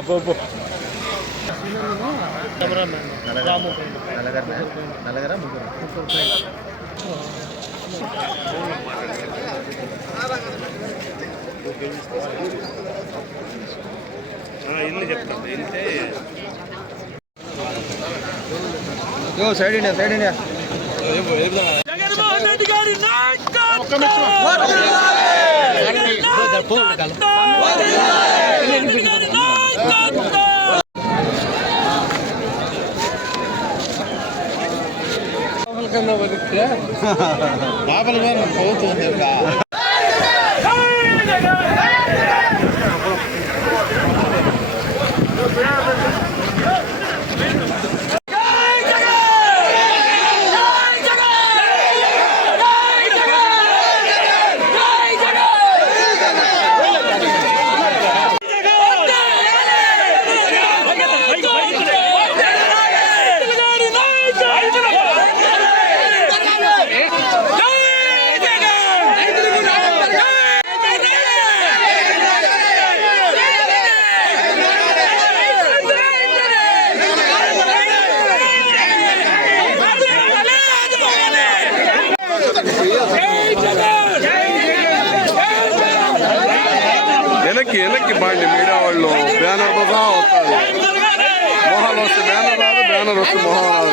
అబ్బో నలగరా ముగ్గురు ఇల్లు చెప్తాను side India side India. Jaganmohan Reddy గారి నాయకత్వం! రెడ్డి గారి నాయకత్వం వెనక్కి వెనక్కి బాండి మీడియా వాళ్ళు. బ్యానర్ సహా వస్తుంది మొహాలు వస్తే బ్యానర్ రాదు బ్యానర్ వస్తే మొహం రాదు.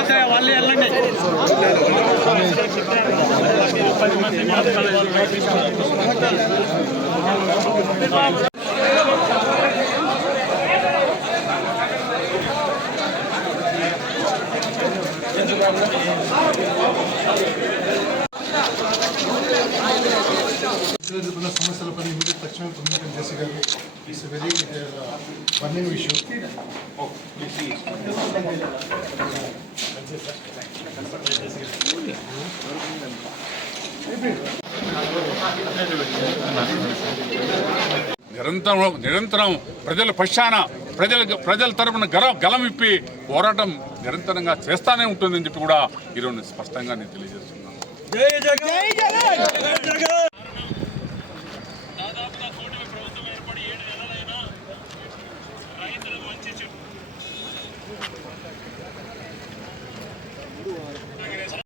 ఎవరు వెళ్ళతే వాళ్ళు వెళ్ళండి ఎదుర్కొన్న సమస్యలపై ఇమీడియట్ తక్షణమే కమ్యూనికేట్ చేసి గారు ఇట్స్ వెరీ బర్నింగ్ ఇష్యూ నిరంతరం నిరంతరం ప్రజల పశ్చాన ప్రజల ప్రజల తరపున గల గలం ఇప్పి పోరాటం నిరంతరంగా చేస్తానే ఉంటుందని చెప్పి కూడా ఈరోజు స్పష్టంగా నేను తెలియజేస్తున్నాను.